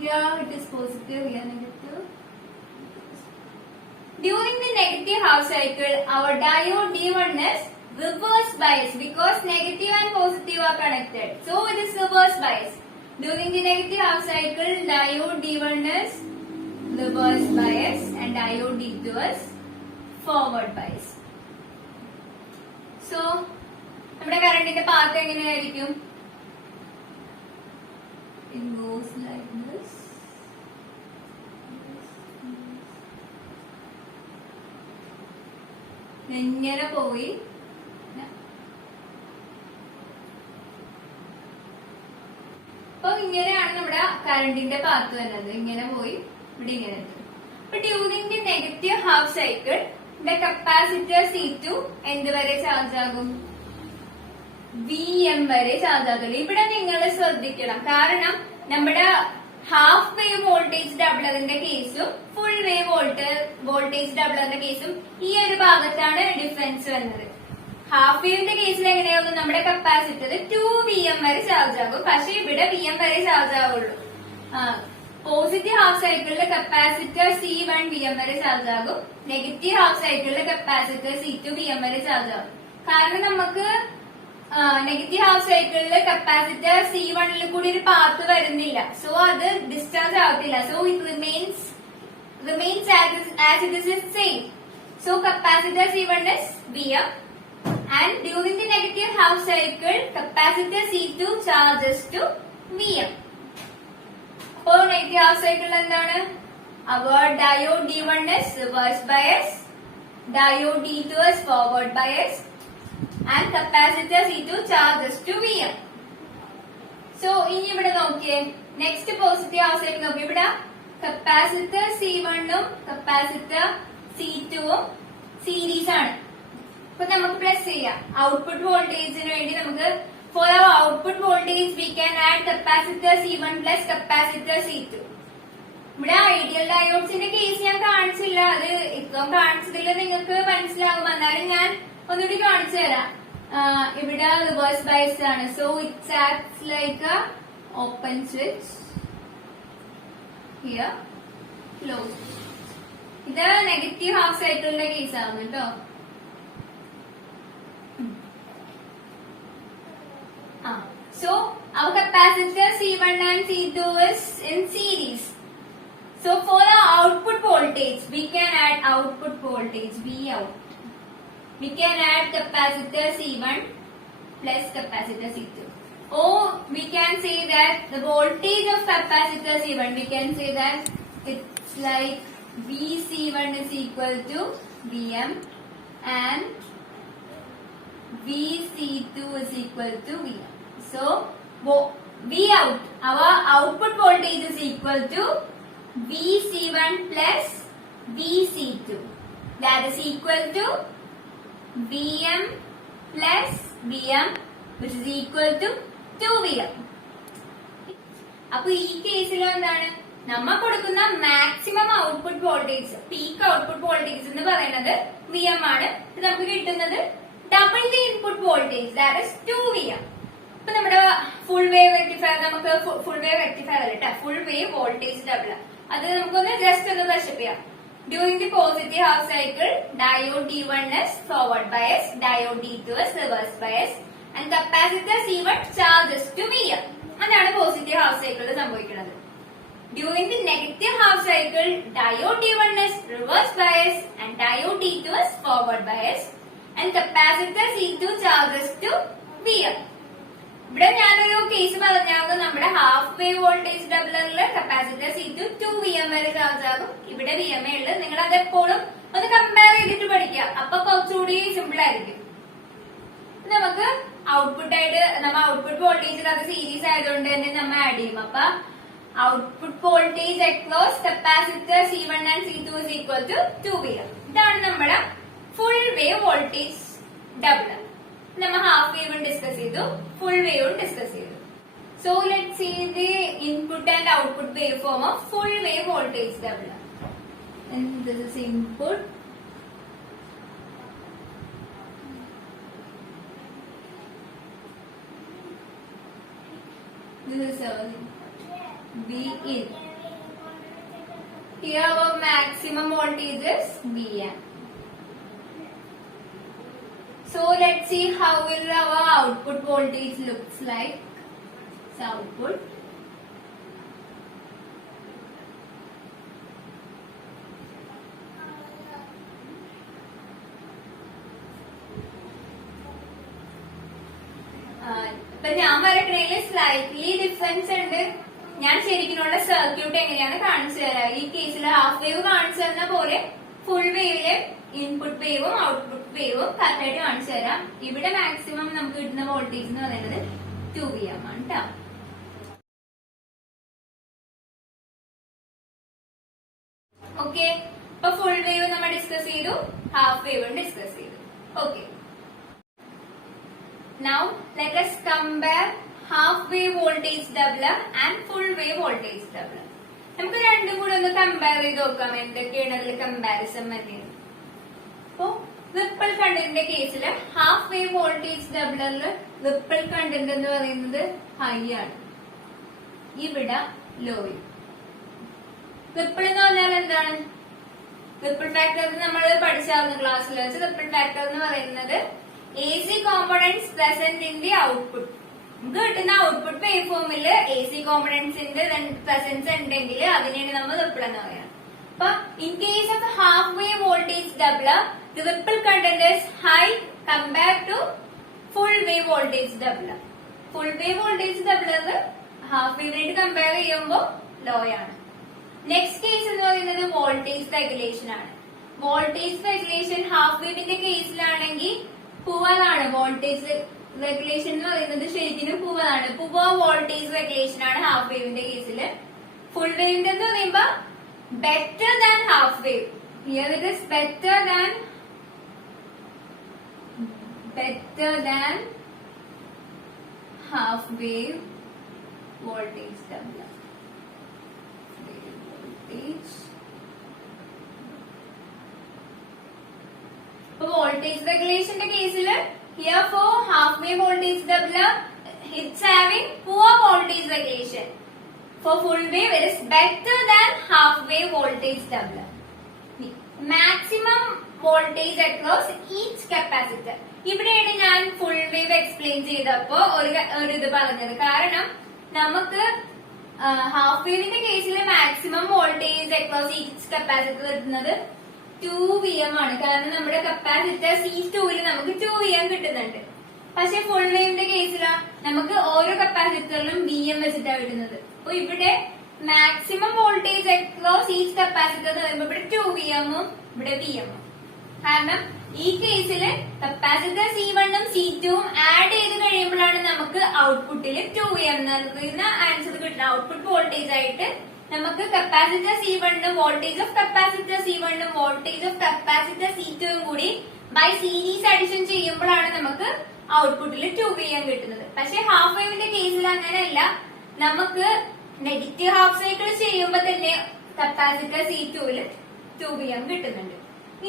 Here it is positive, here negative. During the negative half cycle, our diode D1 is reverse bias because negative and positive are connected. So it is reverse bias. During the negative half cycle, diode D1 is reverse bias and diode D2 is forward bias. So, നമ്മുടെ കറണ്ടിന്റെ പാത്ത് എങ്ങനെയായിരിക്കും? It goes like this. ഇങ്ങനെ പോയി അപ്പൊ ഇങ്ങനെയാണ് നമ്മുടെ കറണ്ടിന്റെ പാത്ത് വരുന്നത്. ഇങ്ങനെ പോയി ഇവിടെ ഇങ്ങനെ എത്തും. അപ്പൊ during the negative half cycle the capacitor C2 എന്ത് വരെ ചാർജ് ആകും? Vm വരെ ചാർജ് ആകും. ഇവിടെ നിങ്ങൾ ശ്രദ്ധിക്കണം, കാരണം നമ്മുടെ ഹാഫ് വേവ് വോൾട്ടേജ് ഡബ്ലറിന്റെ കേസും ഫുൾ വേവ് വോൾട്ടേജ് ഡബ്ലറിന്റെ കേസും ഈ ഒരു ഭാഗത്താണ് ഡിഫറൻസ് വന്നത്. ഹാഫ് വേവിന്റെ കേസിൽ എങ്ങനെയാകും? നമ്മുടെ കപ്പാസിറ്റർ 2Vm വരെ ചാർജ് ആകും, പക്ഷെ ഇവിടെ Vm വരെ ചാർജ് ആവുള്ളൂ. പോസിറ്റീവ് ഹാഫ് സൈക്കിളിലെ കപ്പാസിറ്റർ C1 Vm വരെ ചാർജ് ആകും, നെഗറ്റീവ് ഹാഫ് സൈക്കിളിലെ കപ്പാസിറ്റർ C2 Vm വരെ ചാർജ് ആകും. കാരണം നമുക്ക് നെഗറ്റീവ് ഹാഫ് സൈക്കിളില് കപ്പാസിറ്റർ C1 കൂടി ഒരു പാത്ത് വരുന്നില്ല, സോ അത് ഡിസ്ചാർജ് ആവത്തില്ല. So it remains as it is same. So capacitor C1 is Vm and during the negative half cycle capacitor C2 charges to Vm. അപ്പോ നെഗറ്റീവ് ഹാഫ് സൈക്കിൾ എന്താണ്? our diode D1 is reverse bias, diode D2 is forward bias and capacitor C2 charges to Vm. So ഇനി ഇവിടെ നോക്കിയേ, നെക്സ്റ്റ് പോസിറ്റീവ് ഹാഫ് സൈക്കിൾ നോക്കി. ഇവിടെ കപ്പാസിറ്റർ C1 ഉം കപ്പാസിറ്റർ C2 ഉം സീരീസ് ആണ്. അപ്പൊ നമുക്ക് പ്ലസ് ചെയ്യാം. ഔട്ട്പുട്ട് വോൾട്ടേജിന് വേണ്ടി നമുക്ക് for our output voltage we can add capacitor C1 plus capacitor C2. ഇവിടെ ഐഡിയൽ ഡയോഡ്സിന്റെ കേസ് ഞാൻ കാണിച്ചില്ല, അത് ഇപ്പം കാണിച്ചതിൽ നിങ്ങൾക്ക് മനസ്സിലാകും. എന്നാലും ഞാൻ ഒന്നുകൂടി കാണിച്ചു തരാം. ഇവിടെ റിവേഴ്സ് ബയസ് ആണ്, so it's acts like A open switch, here close. ഇത് നെഗറ്റീവ് ഹാഫ് സൈക്കിളിന്റെ കേസ് ആണ് കേട്ടോ. So our capacitor C1 and C2 is in series. So for our output voltage, we can add output voltage Vout. We can add capacitor C1 plus capacitor C2. Or we can say that the voltage of capacitor C1, we can say that it's like VC1 is equal to Vm and VC2 is equal to Vm. So Vout, our output voltage is equal to VC1 plus VC2. That is equal to Vm plus Vm, which is equal to 2Vm. അപ്പൊ ഈ കേസിൽ എന്താണ് നമ്മൾ കൊടുക്കുന്ന maximum output voltage, peak output voltage എന്ന് പറയുന്നത് Vm ആണ്. നമുക്ക് കിട്ടുന്നത് double the input voltage, that is 2Vm. ഇപ്പൊ നമ്മുടെ ഫുൾ വേവ് റെക്ടിഫയർ, നമുക്ക് ഫുൾ വേവ് റെക്ടിഫയർ അല്ല, ഫുൾ വേവ് വോൾട്ടേജ് ഡബിൾ. അത് നമുക്കൊന്ന് ജസ്റ്റ് ഒന്ന് ബ്രഷപ്പ് ചെയ്യാം. During the positive half cycle, diode D1 is forward bias, diode D2 is reverse bias, and capacitor C1 charges to Vm. അതാണ് പോസിറ്റീവ് ഹാഫ് സൈക്കിളിൽ സംഭവിക്കുന്നത്. During the negative half cycle, diode D1 is reverse bias and diode D2 is forward bias, and capacitor C2 charges to Vm. ഇവിടെ ഞാനൊരു കേസ് പറഞ്ഞാൽ നമ്മുടെ ഹാഫ് വേവ് വോൾട്ടേജ് ഡബ്ലറില് കപ്പാസിറ്റർ C2 2Vm വരെ ചാർജ് ആകും. ഇവിടെ Vm ഉള്ളത്. നിങ്ങൾ അതെപ്പോഴും ഒന്ന് കമ്പയർ ചെയ്തിട്ട് പഠിക്കുക, അപ്പൊ കുറച്ചുകൂടി സിമ്പിൾ ആയിരിക്കും. നമുക്ക് ഔട്ട്പുട്ട് ആയിട്ട് നമ്മൾ ഔട്ട്പുട്ട് വോൾട്ടേജിൽ അത് സീരീസ് ആയതുകൊണ്ട് തന്നെ നമ്മൾ ആഡ് ചെയ്യും. അപ്പൊ output voltage across capacitor C1 and C2 is equal to 2Vm. ഇതാണ് നമ്മുടെ ഫുൾ വേവ് വോൾട്ടേജ് ഡബ്ലർ. നമ്മൾ ഹാഫ് വേവും ഡിസ്കസ് ചെയ്തു, ഫുൾ വേവും ഡിസ്കസ് ചെയ്തു. So let see the input and output wave form of full wave voltage doubler. and this is input. This is our V in. Here our maximum voltage is Vm. So let's see how will our output voltage looks like. So output. ഇപ്പൊ ഞാൻ വരക്കണേല് സ്ലൈറ്റ്ലി ഡിഫറൻസ് ഉണ്ട്. ഞാൻ ശരിക്കുള്ള സർക്യൂട്ട് എങ്ങനെയാണ് കാണിച്ചു തരാം. ഈ കേസിൽ ഹാഫ് വേവ് കാണിച്ചു തന്ന പോലെ ഫുൾ വേവിലെ ഇൻപുട്ട് വേവും ഔട്ട്പുട്ട് വേവും കറക്റ്റ് ആയിട്ട് കാണിച്ചു തരാം. ഇവിടെ മാക്സിമം നമുക്ക് കിട്ടുന്ന വോൾട്ടേജ് എന്ന് പറയുന്നത് 2Vm ആണ് കേട്ടോ. ഓക്കെ, ഇപ്പൊ ഫുൾ വേവ് നമ്മൾ ഡിസ്കസ് ചെയ്തു, ഹാഫ് വേവും ഡിസ്കസ് ചെയ്തു. Okay, now let us compare half wave voltage doubler and full wave voltage doubler. നമുക്ക് രണ്ടും കൂടെ ഒന്ന് കമ്പയർ ചെയ്ത് നോക്കാം എന്തൊക്കെയാണ് അതിൽ കമ്പാരിസൺ പറ്റിയത്. അപ്പോ റിപ്പിൾ കണ്ടന്റിന്റെ കേസിൽ ഹാഫ് വേവ് വോൾട്ടേജ് ഡബ്ലറിൽ റിപ്പിൾ കണ്ടന്റ് എന്ന് പറയുന്നത് ഹൈ ആണ്, ഇവിടെ ലോയും. റിപ്പിൾ എന്ന് പറഞ്ഞാൽ എന്താണ്? റിപ്പിൾ ഫാക്ടർ നമ്മൾ പഠിച്ചായിരുന്നു ക്ലാസ്സിൽ വെച്ച്. റിപ്പിൾ ഫാക്ടർ എന്ന് പറയുന്നത് AC components present in the output. നമുക്ക് കിട്ടുന്ന ഔട്ട്പുട്ട് വേവ് ഫോമില് AC കോമ്പണൻസിന്റെ പ്രസൻസ് ഉണ്ടെങ്കിൽ അതിനെയാണ് നമ്മൾ റിപ്പിൾ എന്ന് പറയാം. അപ്പൊ in case of half wave voltage doubler the ripple content is high compare to full wave voltage doubler. Full wave voltage doubler half വേവിനായിട്ട് കമ്പയർ ചെയ്യുമ്പോൾ ലോ ആണ്. നെക്സ്റ്റ് കേസ് എന്ന് പറയുന്നത് വോൾട്ടേജ് റെഗുലേഷൻ ആണ്. വോൾട്ടേജ് റെഗുലേഷൻ ഹാഫ് വേവിന്റെ കേസിലാണെങ്കിൽ പുവറാണ്. വോൾട്ടേജ് റെഗുലേഷൻ എന്ന് പറയുന്നത് ശരിക്കും പുവറാണ്. പുവർ വോൾട്ടേജ് റെഗുലേഷൻ ആണ് ഹാഫ് വേവിന്റെ കേസിൽ. ഫുൾ വേവിന്റെ എന്ന് പറയുമ്പോ better than half wave. Here it is better than half wave voltage doubler. Voltage voltage regulation case here for half wave voltage doubler it's having poor voltage regulation. For full wave it is better than half wave voltage doubler. Maximum voltage across each capacitor. ഇവിടെയാണ് ഞാൻ ഫുൾ വേവ് എക്സ്പ്ലെയിൻ ചെയ്തപ്പോ ഒരു ഇത് പറഞ്ഞത്. കാരണം നമുക്ക് ഹാഫ് വേവിന്റെ കേസിൽ maximum voltage across each capacitor കിട്ടുന്നത് 2Vm ആണ്. കാരണം നമ്മുടെ കപ്പാസിറ്റർ C2ൽ നമുക്ക് 2Vm കിട്ടുന്നുണ്ട്. പക്ഷെ ഫുൾ വേവിന്റെ കേസിലാ നമുക്ക് ഓരോ കപ്പാസിറ്ററിലും Vm വെച്ചിട്ടാണ് കിട്ടുന്നത്. അപ്പൊ ഇവിടെ maximum voltage across each capacitor എന്ന് പറയുമ്പോൾ ഇവിടെ 2Vm ഇവിടെ Vm. കാരണം ഈ കേസില് കപ്പാസിറ്റർ C1ഉം C2ഉം ആഡ് ചെയ്ത് കഴിയുമ്പോഴാണ് നമുക്ക് ഔട്ട്പുട്ടിൽ 2Vm എന്ന് പറയുന്ന ആൻസർ കിട്ടുന്നത്. ഔട്ട്പുട്ട് വോൾട്ടേജ് ആയിട്ട് നമുക്ക് കപ്പാസിറ്റർ C1ഉം വോൾട്ടേജ് ഓഫ് കപ്പാസിറ്റർ C1ഉം വോൾട്ടേജ് ഓഫ് കപ്പാസിറ്റർ C2ഉം കൂടി ബൈ സീരീസ് അഡിഷൻ ചെയ്യുമ്പോഴാണ് നമുക്ക് ഔട്ട്പുട്ടിൽ 2Vm കിട്ടുന്നത്. പക്ഷെ ഹാഫ് വേവിന്റെ കേസിൽ അങ്ങനെയല്ല. നമുക്ക് നെഗറ്റീവ് ഹാഫ് സൈക്കിൾ ചെയ്യുമ്പോൾ തന്നെ കപ്പാസിറ്റർ C2ൽ 2Vm കിട്ടുന്നുണ്ട്.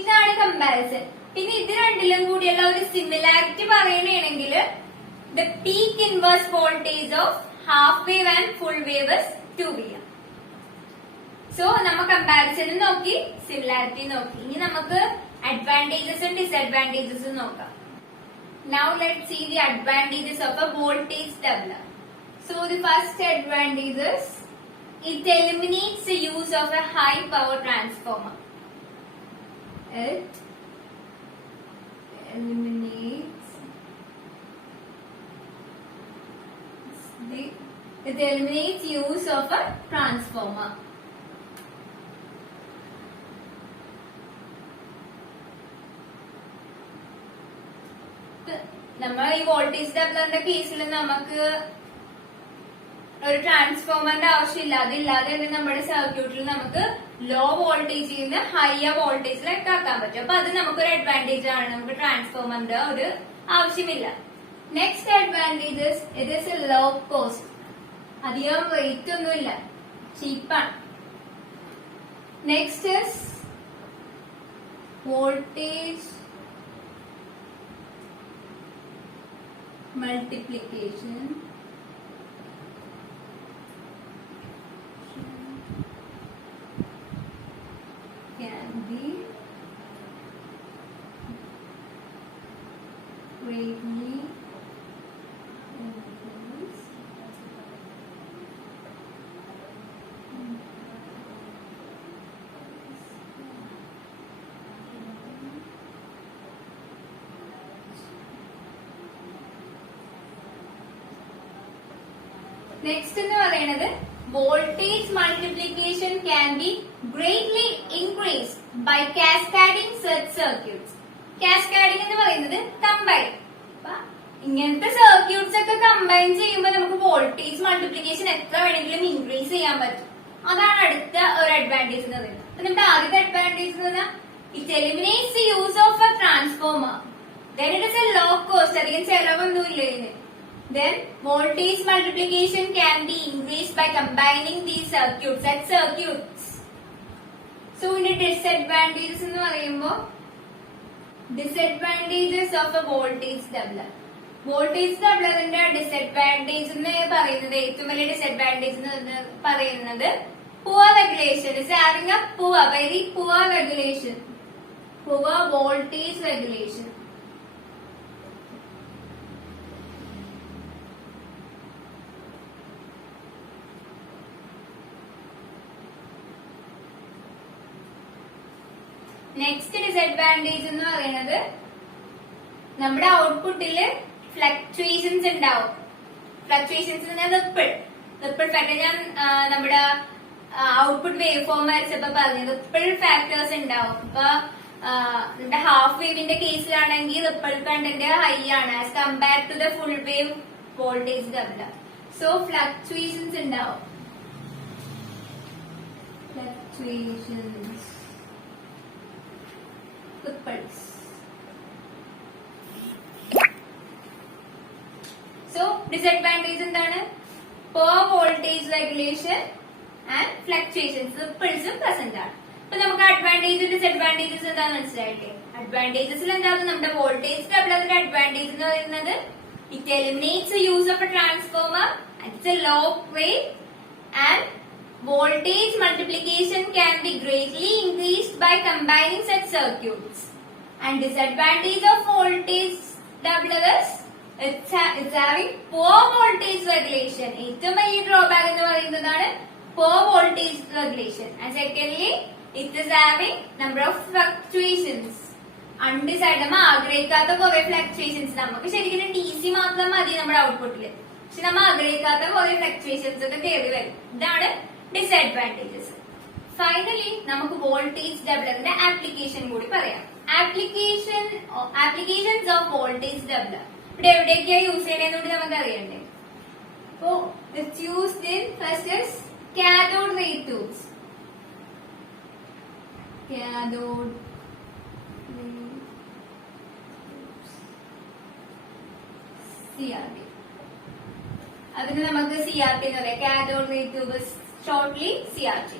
ഇതാണ് കമ്പാരിസൺ. പിന്നെ ഇത് രണ്ടിലും കൂടിയുള്ള ഒരു സിമിലാരിറ്റി പറയണെങ്കിൽ the peak inverse voltage of half wave and full wave is 2Vm. So നമ്മൾ കമ്പാരിസൺ നോക്കി, സിമിലാരിറ്റി നോക്കി. ഇനി നമുക്ക് അഡ്വാൻറ്റേജസും ഡിസഡ്വാൻറ്റേജസും നോക്കാം. Now let's see the advantages of a voltage doubler. So the first advantage is it eliminates the use of a high power transformer. It eliminates use of a transformer. നമ്മൾ ഈ വോൾട്ടേജ് ഡബ്ലറിന്റെ കേസിൽ നമുക്ക് ഒരു ട്രാൻസ്ഫോമറിന്റെ ആവശ്യമില്ല. അതില്ലാതെ തന്നെ നമ്മുടെ സർക്യൂട്ടിൽ നമുക്ക് ലോ വോൾട്ടേജിൽ നിന്ന് ഹയർ വോൾട്ടേജിലേക്ക് ആക്കാൻ പറ്റും. അപ്പൊ അത് നമുക്കൊരു അഡ്വാൻറ്റേജ് ആണ്. നമുക്ക് ട്രാൻസ്ഫോമറിന്റെ ഒരു ആവശ്യമില്ല. Next advantage it is a low cost. അധികം റേറ്റ് ഒന്നുമില്ല, ചീപ്പാണ്. Next is voltage multiplication can be greatly increased next എന്ന് പറയുന്നത് voltage multiplication can be greatly increase by cascading such circuits. Cascading എന്ന് പറയുന്നത് കമ്പൈൻ. ഇങ്ങനത്തെ സർക്യൂട്ട്സ് ഒക്കെ കമ്പൈൻ ചെയ്യുമ്പോൾ നമുക്ക് വോൾട്ടേജ് മൾട്ടിപ്ലിക്കേഷൻ എത്ര വേണമെങ്കിലും ഇൻക്രീസ് ചെയ്യാൻ പറ്റും. അതാണ് അടുത്ത ഒരു അഡ്വാൻറ്റേജ് എന്ന് പറയുന്നത്. അപ്പൊ നമ്മുടെ ആദ്യത്തെ അഡ്വാൻറ്റേജ് എന്ന് പറഞ്ഞാൽ it eliminates the use of a transformer. Then it is a low cost. അധികം ചെലവൊന്നുമില്ല ഇതിന്. Then voltage multiplication can be increased by combining these circuits. So ഇതിന്റെ disadvantages എന്ന് പറയുമ്പോൾ disadvantages of a voltage doubler. വോൾട്ടേജ് ഡബ്ലറിന്റെ ഡിസഡ്വാൻറ്റേജ് എന്ന് പറയുന്നത് ഏറ്റവും വലിയ ഡിസഡ്വാൻറ്റേജ് എന്ന് പറയുന്നത് poor regulation. Is having a very poor regulation, poor voltage regulation. Next disadvantage എന്ന് പറയുന്നത് നമ്മുടെ ഔട്ട്പുട്ടില് ഫ്ലക്ച്വേഷൻസ് ഉണ്ടാവും. ഫ്ലക്ച്വേഷൻസ് റിപ്പിൾ ഫാക്ടർ ഞാൻ നമ്മുടെ ഔട്ട്പുട്ട് വേവ് ഫോം വരച്ചപ്പോ പറഞ്ഞു റിപ്പിൾ ഫാക്ടേഴ്സ് ഉണ്ടാവും. ഇപ്പൊ നമ്മുടെ ഹാഫ് വേവിന്റെ കേസിലാണെങ്കിൽ റിപ്പിൾ കണ്ടന്റ് ഹൈ ആണ് as compared to the full wave voltage doubler. So fluctuations ഉണ്ടാവും. Fluctuations ripples. So disadvantage എന്താണ്? poor voltage regulation and fluctuations. ripples present ആണ്. അപ്പൊ നമുക്ക് അഡ്വാൻറ്റേജ് ഡിസഡ്വാൻറ്റേജസ് എന്താണെന്ന് മനസ്സിലായില്ലേ? അഡ്വാൻറ്റേജസിൽ എന്താണ് നമ്മുടെ വോൾട്ടേജ് ഡബ്ലറിന്റെ അഡ്വാൻറ്റേജ് എന്ന് പറയുന്നത് it eliminates the use of a transformer. It's a low rate and voltage multiplication can be greatly increased by combining such circuits. And disadvantage of voltage doubler is it's having poor voltage regulation. ഏറ്റവും വലിയ drawback എന്ന് പറയുന്നതാണ് poor voltage regulation. And secondly, it is having number of fluctuations. Undecided നമ്മൾ ആഗ്രഹിക്കാത്ത കുറെ ഫ്ലക്ച്വേഷൻസ്. നമുക്ക് ശരിക്കും DC മാത്രം മതി നമ്മുടെ ഔട്ട്പുട്ടില്. പക്ഷെ നമ്മൾ ആഗ്രഹിക്കാത്ത കുറെ ഫ്ലക്ച്വേഷൻസ് ഒക്കെ കയറി വരും. ഇതാണ് ഡിസഡ്വാൻറ്റേജസ്. ഫൈനലി നമുക്ക് വോൾട്ടേജ് ഡബ്ലറിന്റെ ആപ്ലിക്കേഷൻ കൂടി പറയാം. ആപ്ലിക്കേഷൻസ് ഓഫ് വോൾട്ടേജ് ഡബ്ലർ ഇവിടെ എവിടെയൊക്കെയാ യൂസ് ചെയ്യണമെന്നുകൂടി നമുക്ക് അറിയണ്ടേ. അപ്പോ it's used in first is cathode ray tubes. Cathode CRT. അതിന് നമുക്ക് CRT എന്ന് പറയാം. Cathode ray tubes shortly CRT.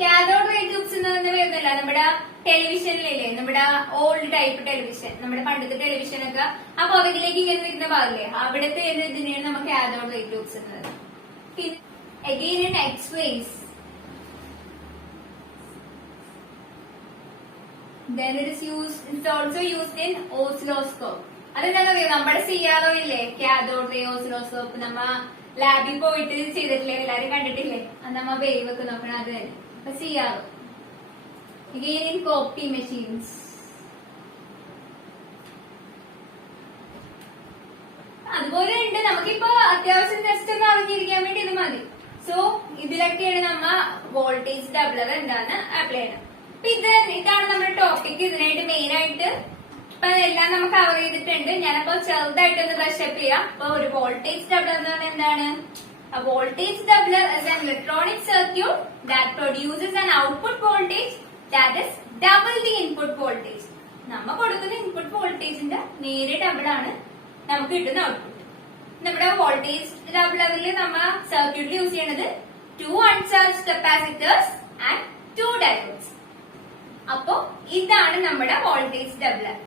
Cathode ray tubes എന്ന് വരുന്നില്ല നമ്മുടെ ടെലിവിഷനിലില്ലേ, നമ്മുടെ ഓൾഡ് ടൈപ്പ് ടെലിവിഷൻ, നമ്മുടെ പണ്ടത്തെ ടെലിവിഷൻ ഒക്കെ ആ പുറകിലേക്ക് ഇങ്ങനെ നിൽക്കുന്ന ഭാഗല്ലേ, അവിടുത്തെ ഇതിനെയാണ് നമുക്ക് കാഥോഡ് റേ ട്യൂബ്സ് എന്നത്. Again in X-rays then it is used, it's also used in oscilloscope. അതെന്താണെന്നറിയോ, നമ്മുടെ CRO ഇല്ലേ, കാഥോഡ് റേ ഓസിലോസ്കോപ്പ്, നമ്മ ലാബിൽ പോയിട്ട് ചെയ്തിട്ടില്ലേ, എല്ലാരും കണ്ടിട്ടില്ലേ, അത് നമ്മ വേവ് ഒക്കെ നോക്കണം. അത് തന്നെ. അപ്പൊ CRO again in copy machines. അതുപോലെ ഉണ്ട്. നമുക്കിപ്പോ അത്യാവശ്യം ജസ്റ്റ് ഒന്ന് അറിഞ്ഞിരിക്കാൻ വേണ്ടി ഇത് മതി. സോ ഇതിലൊക്കെയാണ് നമ്മ വോൾട്ടേജ് ഡബ്ലർ എന്താന്ന് അപ്ലൈ ചെയ്യണം. ഇതാണ് നമ്മുടെ ടോപ്പിക്. ഇതിനായിട്ട് മെയിൻ ആയിട്ട് ഇപ്പൊ എല്ലാം നമുക്ക് കവർ ചെയ്തിട്ടുണ്ട്. ഞാനപ്പോ ചെറുതായിട്ടൊന്ന് ബ്രഷപ്പ് ചെയ്യാം. അപ്പൊ ഒരു വോൾട്ടേജ് ഡബ്ലർ എന്ന് പറഞ്ഞാൽ എന്താണ്? A voltage doubler is an electronic circuit that produces an output voltage that is double the input voltage. നമ്മ കൊടുക്കുന്ന ഇൻപുട്ട് വോൾട്ടേജിന്റെ നേരെ ഡബിൾ ആണ് നമുക്ക് കിട്ടുന്ന ഔട്ട്പുട്ട്. നമ്മുടെ വോൾട്ടേജ് ഡബ്ലറിൽ നമ്മ സർക്യൂട്ടിൽ യൂസ് ചെയ്യണത് 2 അൺചാർജ്ഡ് കപ്പാസിറ്റേഴ്സ് ആൻഡ് 2 ഡയോഡ്സ്. അപ്പോ ഇതാണ് നമ്മുടെ വോൾട്ടേജ് ഡബിളർ.